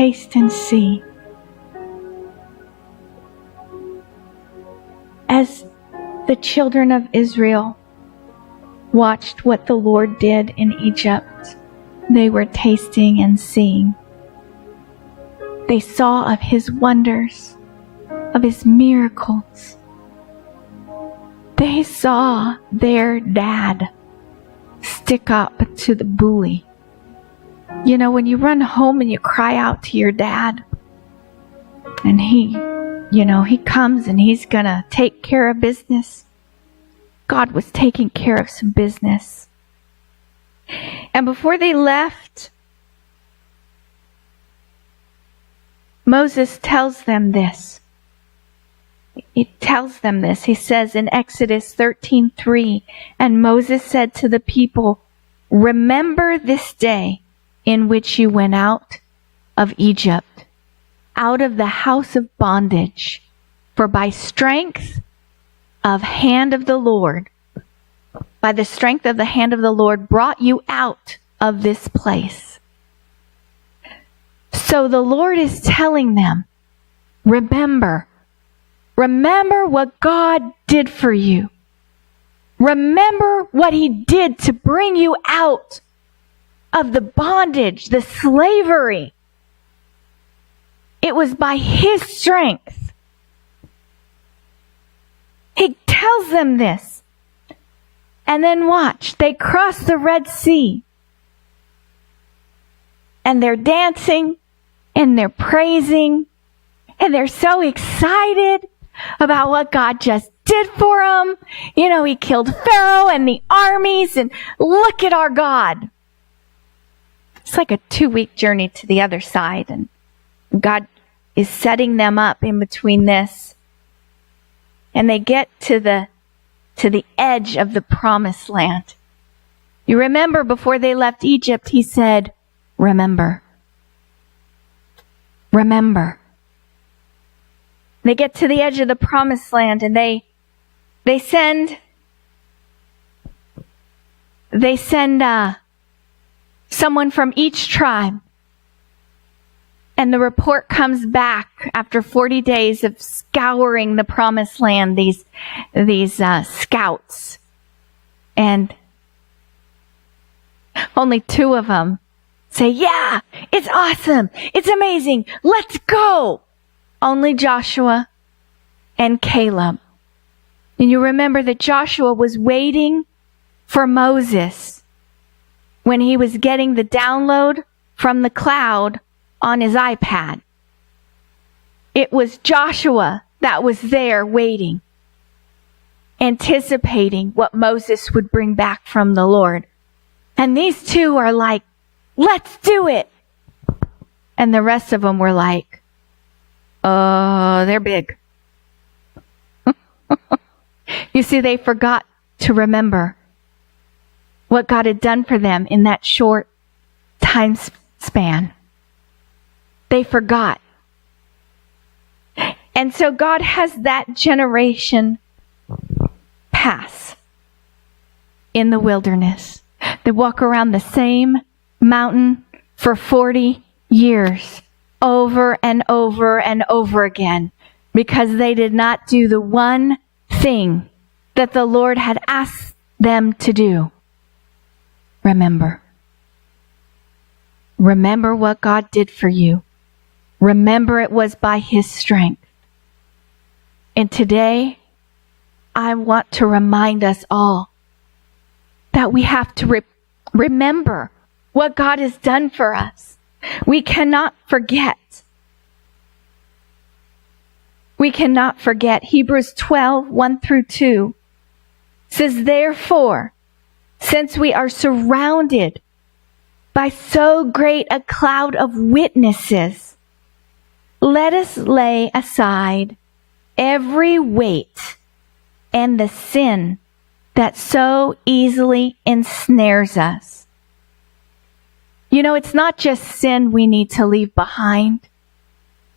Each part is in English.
taste and see. As the children of Israel watched what the Lord did in Egypt, they were tasting and seeing. They saw of His wonders, of His miracles. They saw their dad stick up to the bully. You know, when you run home and you cry out to your dad, and he comes and he's gonna take care of business. God was taking care of some business. And before they left, Moses tells them this. He tells them this. He says in Exodus 13:3, and Moses said to the people, remember this day in which you went out of Egypt, out of the house of bondage, for by strength of hand of the Lord, by the strength of the hand of the Lord brought you out of this place. So the Lord is telling them, remember what God did for you. Remember what He did to bring you out of the bondage, the slavery. It was by His strength. He tells them this. And then watch, they cross the Red Sea. And they're dancing, and they're praising, and they're so excited about what God just did for them. You know, He killed Pharaoh and the armies, and look at our God. It's like a 2-week journey to the other side, and God is setting them up in between this. And they get to the edge of the promised land. You remember before they left Egypt, He said, remember. Remember. They get to the edge of the promised land, and they send someone from each tribe. And the report comes back after 40 days of scouring the promised land, these scouts. And only 2 of them say, yeah, it's awesome. It's amazing. Let's go. Only Joshua and Caleb. And you remember that Joshua was waiting for Moses when he was getting the download from the cloud on his iPad. It was Joshua that was there waiting, anticipating what Moses would bring back from the Lord. And these 2 are like, let's do it. And the rest of them were like, they're big. You see, they forgot to remember what God had done for them in that short time span. They forgot. And so God has that generation pass in the wilderness. They walk around the same mountain for 40 years, over and over and over again, because they did not do the one thing that the Lord had asked them to do. Remember. Remember what God did for you. Remember it was by His strength. And today, I want to remind us all that we have to remember what God has done for us. We cannot forget. We cannot forget. Hebrews 12:1-2 says, therefore, since we are surrounded by so great a cloud of witnesses, let us lay aside every weight and the sin that so easily ensnares us. You know, it's not just sin we need to leave behind.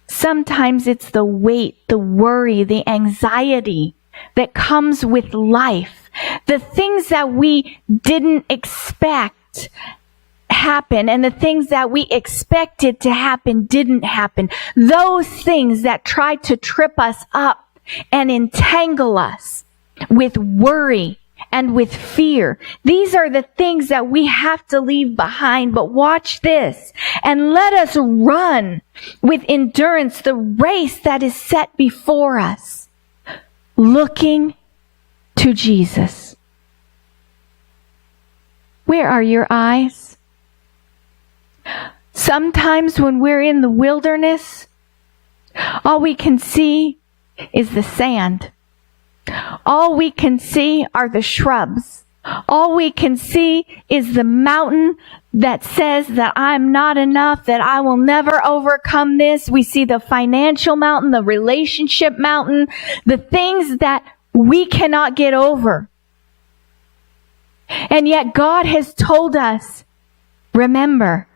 Sometimes it's the weight, the worry, the anxiety that comes with life. The things that we didn't expect happen, and the things that we expected to happen didn't happen. Those things that try to trip us up and entangle us with worry and with fear. These are the things that we have to leave behind. But watch this, and let us run with endurance the race that is set before us, looking to Jesus. Where are your eyes? Sometimes when we're in the wilderness, all we can see is the sand. All we can see are the shrubs. All we can see is the mountain that says that I'm not enough, that I will never overcome this. We see the financial mountain, the relationship mountain, the things that we cannot get over. And yet God has told us, remember.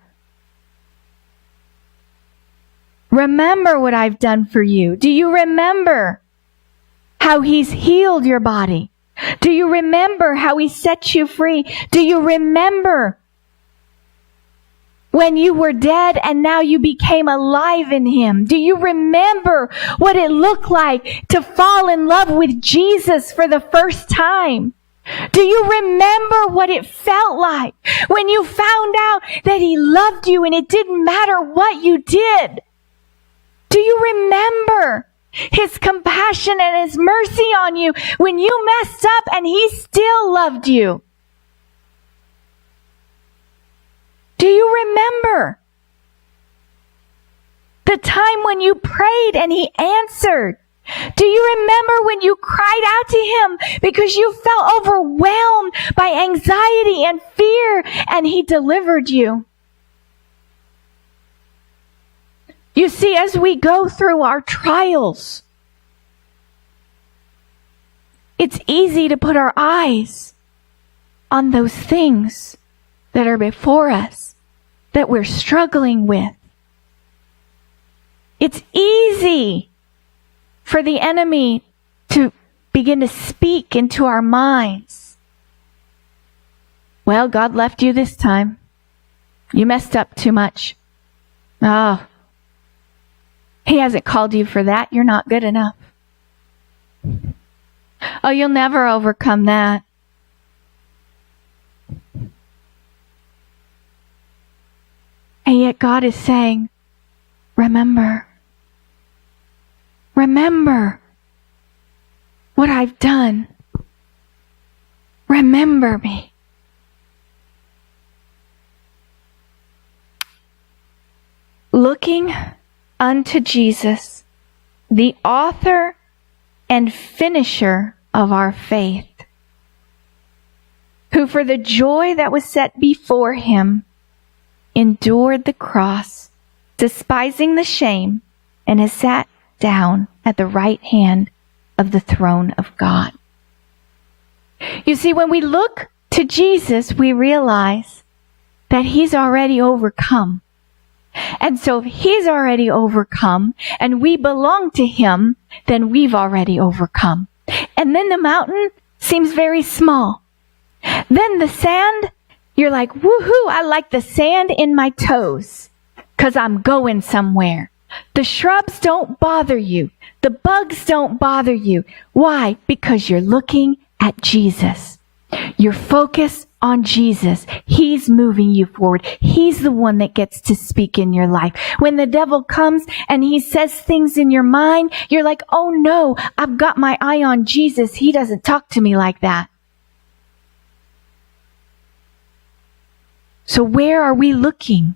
Remember what I've done for you. Do you remember how He's healed your body? Do you remember how He set you free? Do you remember when you were dead and now you became alive in Him? Do you remember what it looked like to fall in love with Jesus for the first time? Do you remember what it felt like when you found out that He loved you and it didn't matter what you did? Do you remember His compassion and His mercy on you when you messed up and He still loved you? Do you remember the time when you prayed and He answered? Do you remember when you cried out to Him because you felt overwhelmed by anxiety and fear and He delivered you? You see, as we go through our trials, it's easy to put our eyes on those things that are before us, that we're struggling with. It's easy for the enemy to begin to speak into our minds. Well, God left you this time. You messed up too much. Oh, He hasn't called you for that. You're not good enough. Oh, you'll never overcome that. And yet God is saying, remember. Remember what I've done. Remember me. Looking unto Jesus, the author and finisher of our faith, who for the joy that was set before Him endured the cross, despising the shame, and has sat down at the right hand of the throne of God. You see, when we look to Jesus, we realize that He's already overcome. And so if He's already overcome and we belong to Him, then we've already overcome. And then the mountain seems very small. Then the sand, you're like, woohoo, I like the sand in my toes because I'm going somewhere. The shrubs don't bother you. The bugs don't bother you. Why? Because you're looking at Jesus. You're focused on Jesus. He's moving you forward. He's the one that gets to speak in your life. When the devil comes and he says things in your mind, you're like, oh no, I've got my eye on Jesus. He doesn't talk to me like that. So where are we looking?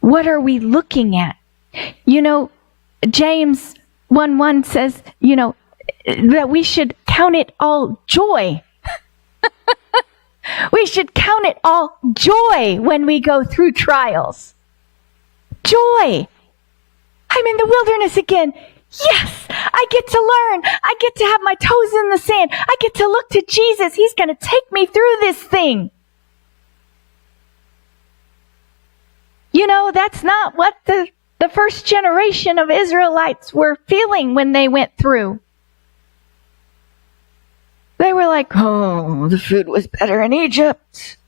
What are we looking at? You know, James 1:1 says, that we should count it all joy. We should count it all joy when we go through trials. Joy. I'm in the wilderness again. Yes, I get to learn. I get to have my toes in the sand. I get to look to Jesus. He's going to take me through this thing. That's not what the first generation of Israelites were feeling when they went through. They were like, oh, the food was better in Egypt.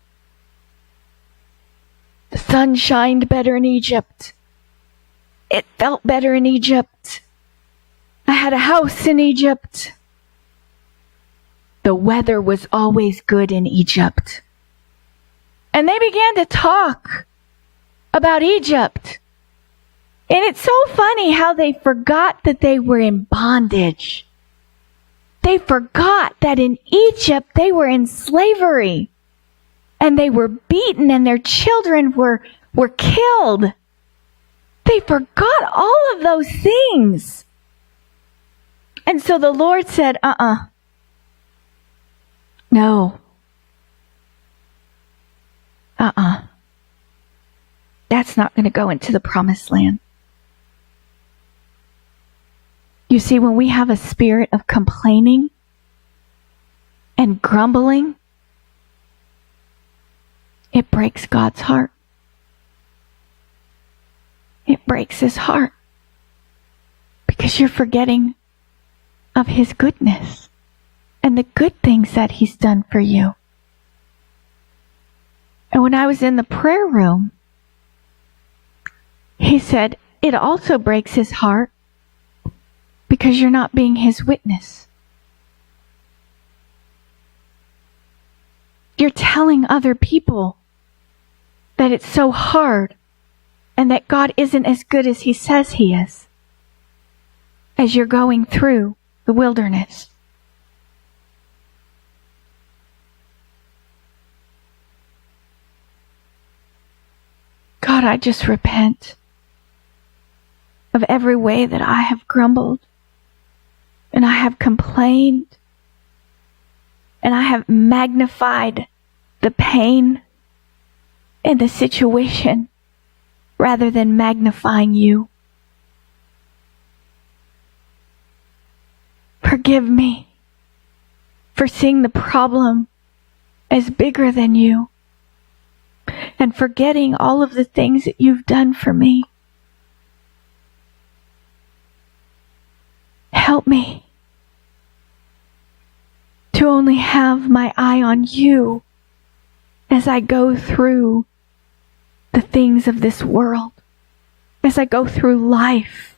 The sun shined better in Egypt. It felt better in Egypt. I had a house in Egypt. The weather was always good in Egypt. And they began to talk about Egypt. And it's so funny how they forgot that they were in bondage. They forgot that in Egypt they were in slavery. And they were beaten and their children were killed. They forgot all of those things. And so the Lord said, no. That's not going to go into the promised land. You see, when we have a spirit of complaining and grumbling, it breaks God's heart. It breaks his heart because you're forgetting of his goodness and the good things that he's done for you. And when I was in the prayer room, he said, it also breaks his heart because you're not being his witness. You're telling other people that it's so hard and that God isn't as good as he says he is as you're going through the wilderness. God, I just repent of every way that I have grumbled and I have complained and I have magnified the pain and the situation rather than magnifying you. Forgive me for seeing the problem as bigger than you and forgetting all of the things that you've done for me. Help me to only have my eye on you as I go through the things of this world, as I go through life.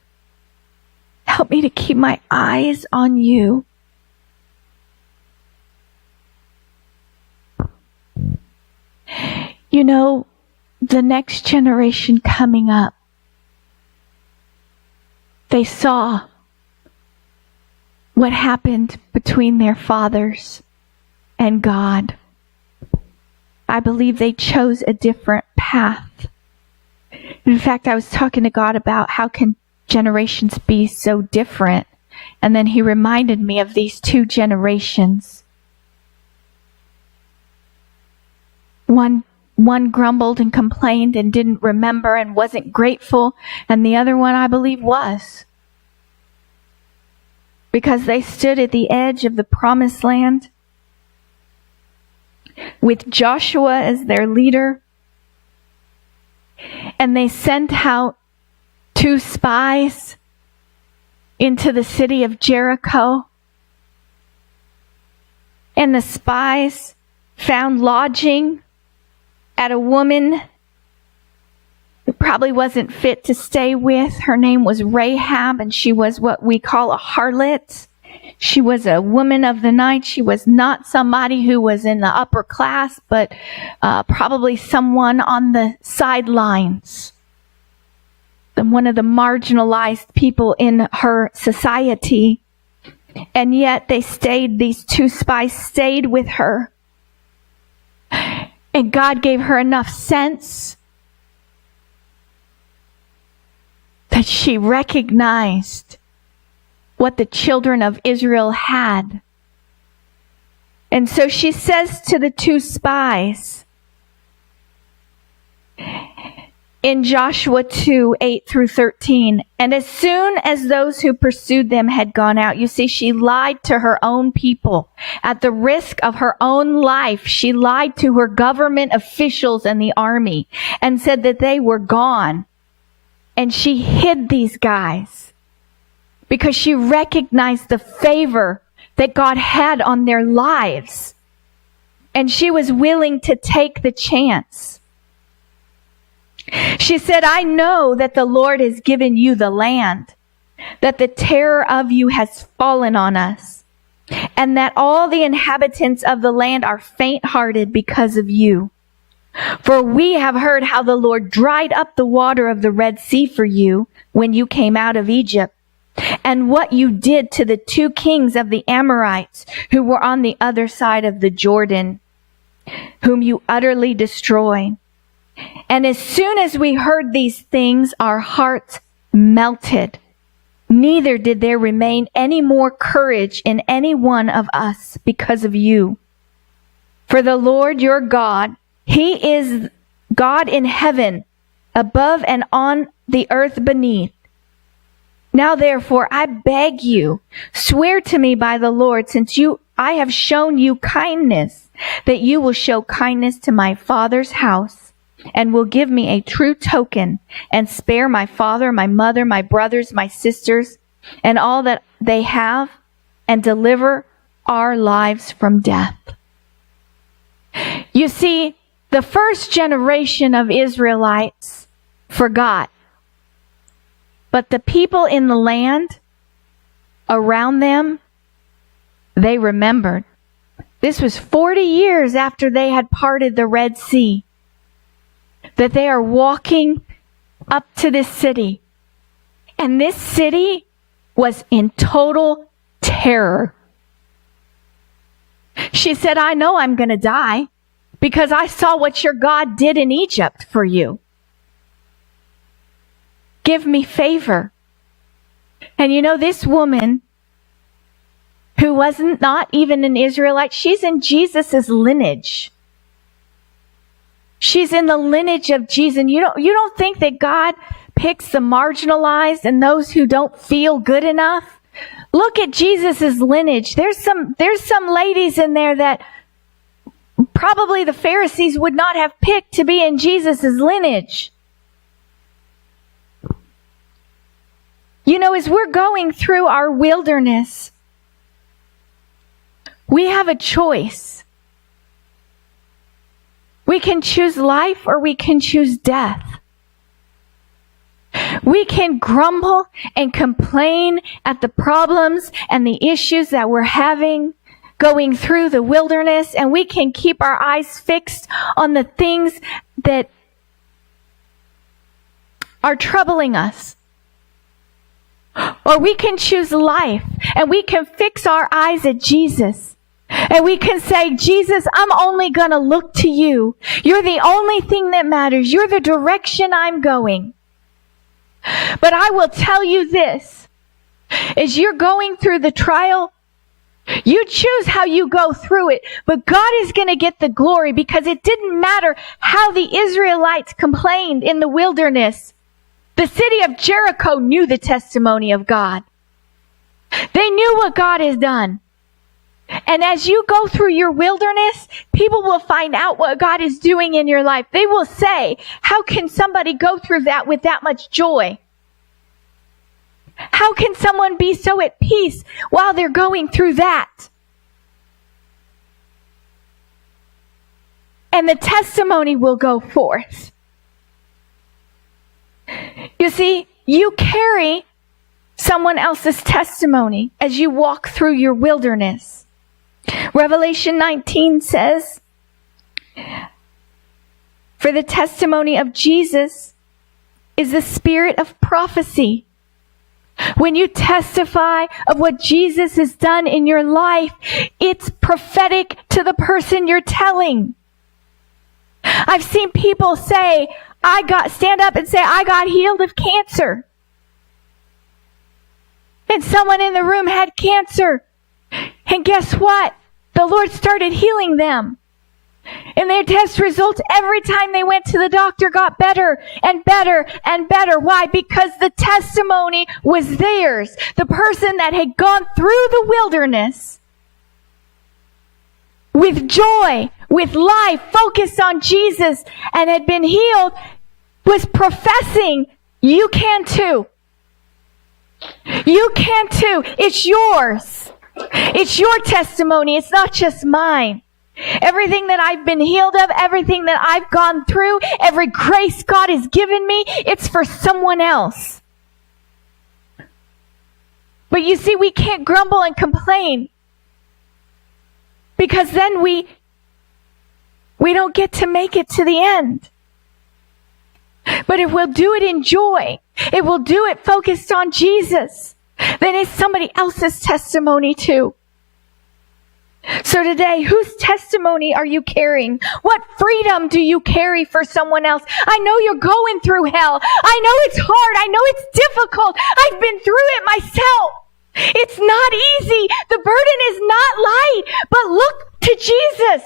Help me to keep my eyes on you. You know, the next generation coming up, they saw what happened between their fathers and God. I believe they chose a different path. In fact, I was talking to God about how can generations be so different, and then he reminded me of these two generations. One grumbled and complained and didn't remember and wasn't grateful, and the other one, I believe, was. Because they stood at the edge of the promised land with Joshua as their leader, and they sent out 2 spies into the city of Jericho, and the spies found lodging at a woman who probably wasn't fit to stay with. Her name was Rahab, and she was what we call a harlot. She was a woman of the night. She was not somebody who was in the upper class, but probably someone on the sidelines, one of the marginalized people in her society. And yet these 2 spies stayed with her. And God gave her enough sense that she recognized what the children of Israel had. And so she says to the 2 spies in Joshua 2, 8 through 13, and as soon as those who pursued them had gone out, you see, she lied to her own people. At the risk of her own life, she lied to her government officials and the army and said that they were gone. And she hid these guys because she recognized the favor that God had on their lives. And she was willing to take the chance. She said, I know that the Lord has given you the land, that the terror of you has fallen on us, and that all the inhabitants of the land are faint-hearted because of you. For we have heard how the Lord dried up the water of the Red Sea for you when you came out of Egypt, and what you did to the 2 kings of the Amorites who were on the other side of the Jordan, whom you utterly destroyed. And as soon as we heard these things, our hearts melted. Neither did there remain any more courage in any one of us because of you. For the Lord your God, He is God in heaven, above and on the earth beneath. Now therefore, I beg you, swear to me by the Lord, since I have shown you kindness, that you will show kindness to my father's house, and will give me a true token, and spare my father, my mother, my brothers, my sisters, and all that they have, and deliver our lives from death. You see, the first generation of Israelites forgot, but the people in the land around them, they remembered. This was 40 years after they had parted the Red Sea, that they are walking up to this city. And this city was in total terror. She said, I know I'm going to die because I saw what your God did in Egypt for you. Give me favor. And you know, this woman who wasn't not even an Israelite, she's in Jesus's lineage. She's in the lineage of Jesus. And you don't think that God picks the marginalized and those who don't feel good enough? Look at Jesus's lineage. There's some ladies in there that probably the Pharisees would not have picked to be in Jesus's lineage. You know, as we're going through our wilderness, we have a choice. We can choose life or we can choose death. We can grumble and complain at the problems and the issues that we're having going through the wilderness, and we can keep our eyes fixed on the things that are troubling us. Or we can choose life, and we can fix our eyes at Jesus. And we can say, Jesus, I'm only going to look to you. You're the only thing that matters. You're the direction I'm going. But I will tell you this, as you're going through the trial, you choose how you go through it, but God is going to get the glory, because it didn't matter how the Israelites complained in the wilderness. The city of Jericho knew the testimony of God. They knew what God has done. And as you go through your wilderness, people will find out what God is doing in your life. They will say, how can somebody go through that with that much joy? How can someone be so at peace while they're going through that? And the testimony will go forth. You see, you carry someone else's testimony as you walk through your wilderness. Revelation 19 says, for the testimony of Jesus is the spirit of prophecy. When you testify of what Jesus has done in your life, it's prophetic to the person you're telling. I've seen people say, stand up and say, I got healed of cancer. And someone in the room had cancer. And guess what? The Lord started healing them. And their test results every time they went to the doctor got better and better and better. Why? Because the testimony was theirs. The person that had gone through the wilderness with joy, with life, focused on Jesus, and had been healed, was professing, you can too. You can too. It's yours. It's your testimony. It's not just mine. Everything that I've been healed of, everything that I've gone through, every grace God has given me, it's for someone else. But you see, we can't grumble and complain, because then we don't get to make it to the end. But if we'll do it in joy, if we'll do it focused on Jesus, then it's somebody else's testimony too. So today, whose testimony are you carrying? What freedom do you carry for someone else? I know you're going through hell. I know it's hard. I know it's difficult. I've been through it myself. It's not easy. The burden is not light. But look to Jesus.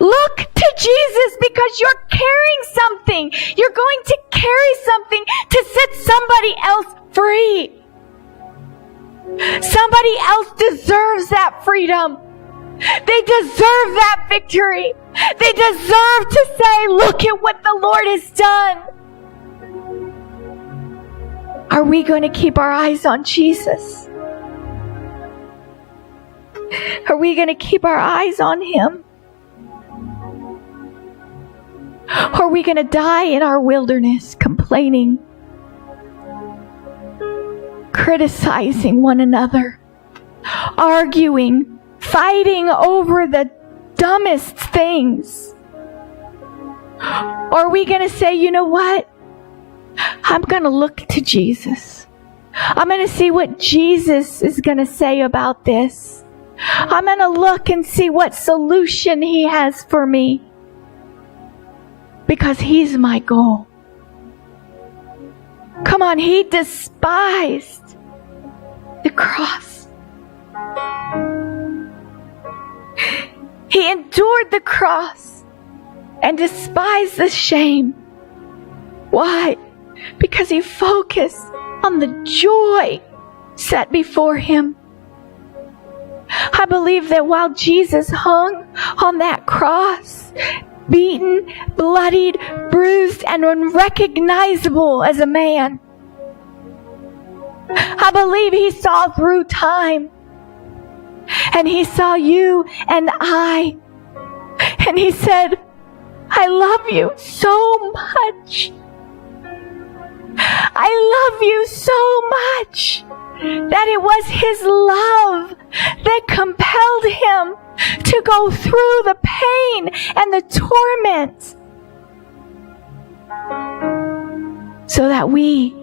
Look to Jesus, because you're carrying something. You're going to carry something to set somebody else free. Somebody else deserves that freedom. They deserve that victory. They deserve to say, look at what the Lord has done. Are we going to keep our eyes on Jesus? Are we going to keep our eyes on Him? Or are we going to die in our wilderness, complaining, criticizing one another, arguing, fighting over the dumbest things? Or are we going to say, you know what? I'm going to look to Jesus. I'm going to see what Jesus is going to say about this. I'm going to look and see what solution He has for me, because He's my goal. Come on, He despised the cross. He endured the cross and despised the shame. Why? Because He focused on the joy set before Him. I believe that while Jesus hung on that cross, beaten, bloodied, bruised, and unrecognizable as a man, I believe He saw through time, and He saw you and I, and He said, I love you so much. I love you so much that it was His love that compelled Him to go through the pain and the torment, so that we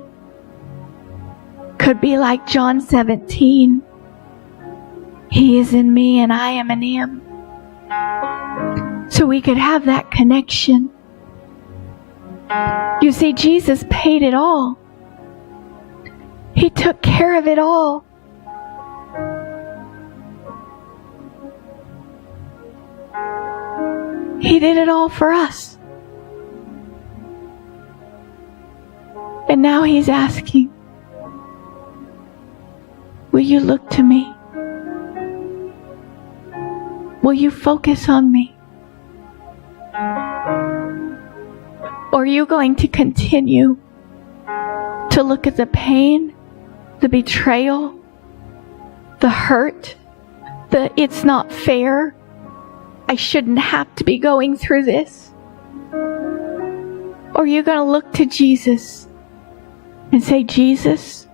could be like John 17. He is in me and I am in Him. So we could have that connection. You see, Jesus paid it all. He took care of it all. He did it all for us. And now He's asking, will you look to me? Will you focus on me? Or are you going to continue to look at the pain, the betrayal, the hurt, the it's not fair, I shouldn't have to be going through this? Or are you going to look to Jesus and say, Jesus,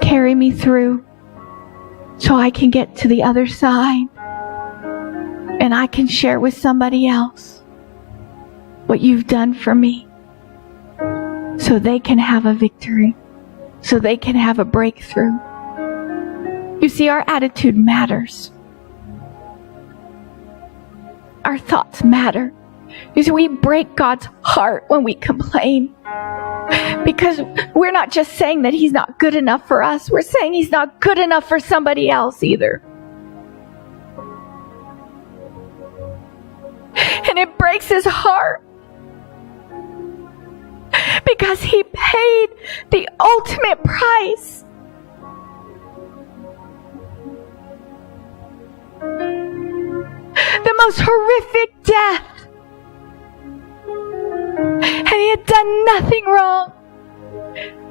carry me through so I can get to the other side and I can share with somebody else what you've done for me, so they can have a victory, so they can have a breakthrough. You see, our attitude matters. Our thoughts matter. You see, we break God's heart when we complain, because we're not just saying that He's not good enough for us, we're saying He's not good enough for somebody else either. And it breaks His heart, because He paid the ultimate price. The most horrific death. And He had done nothing wrong.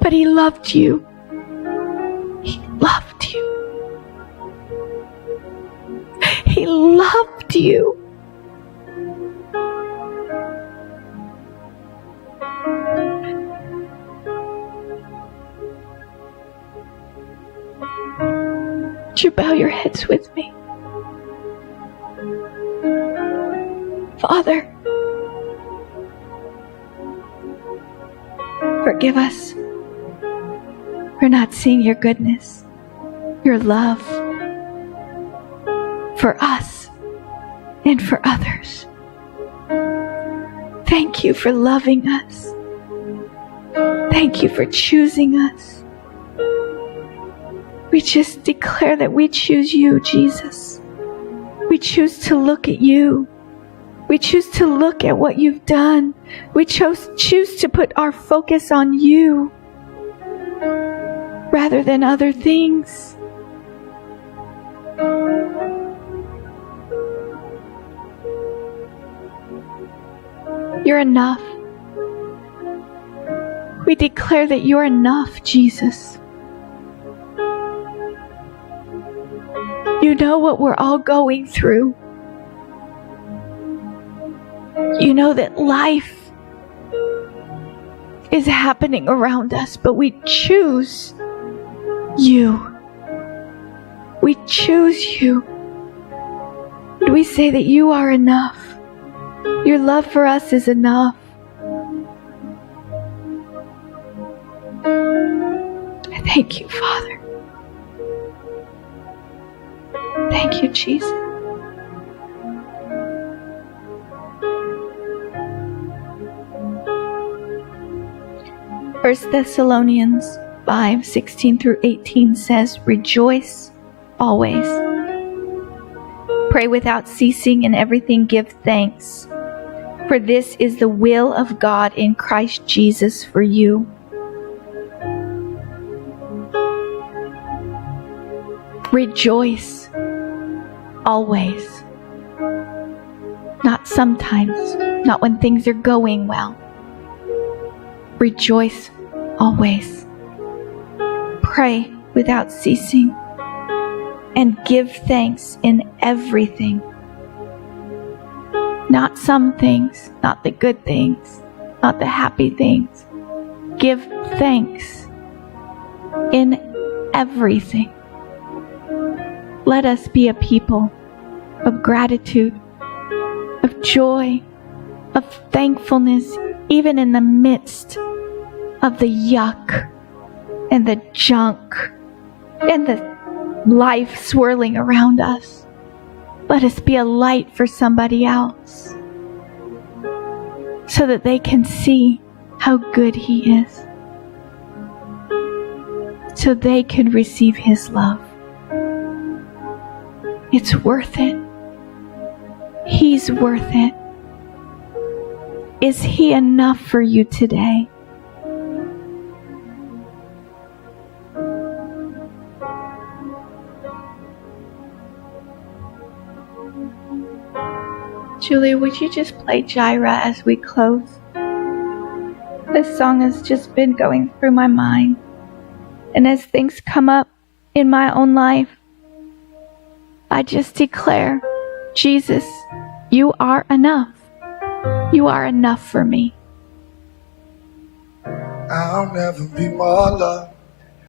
But He loved you. He loved you. He loved you. Would you bow your heads with me? Father, forgive us for not seeing your goodness, your love for us and for others. Thank you for loving us. Thank you for choosing us. We just declare that we choose you, Jesus. We choose to look at you. We choose to look at what you've done. We choose to put our focus on you rather than other things. You're enough. We declare that you're enough, Jesus. You know what we're all going through. You know that life is happening around us, but we choose you. We choose you. And we say that you are enough. Your love for us is enough. Thank you, Father. Thank you, Jesus. First Thessalonians 5:16-18 says, "Rejoice always. Pray without ceasing, and everything give thanks. For this is the will of God in Christ Jesus for you." Rejoice always. Not sometimes, not when things are going well. Rejoice always. Pray without ceasing, and give thanks in everything. Not some things, not the good things, not the happy things. Give thanks in everything. Let us be a people of gratitude, of joy, of thankfulness, even in the midst of the yuck and the junk and the life swirling around us. Let us be a light for somebody else so that they can see how good He is, so they can receive His love. It's worth it. He's worth it. Is He enough for you today? Julia, would you just play Jireh as we close? This song has just been going through my mind. And as things come up in my own life, I just declare, Jesus, you are enough. You are enough for me. I'll never be more loved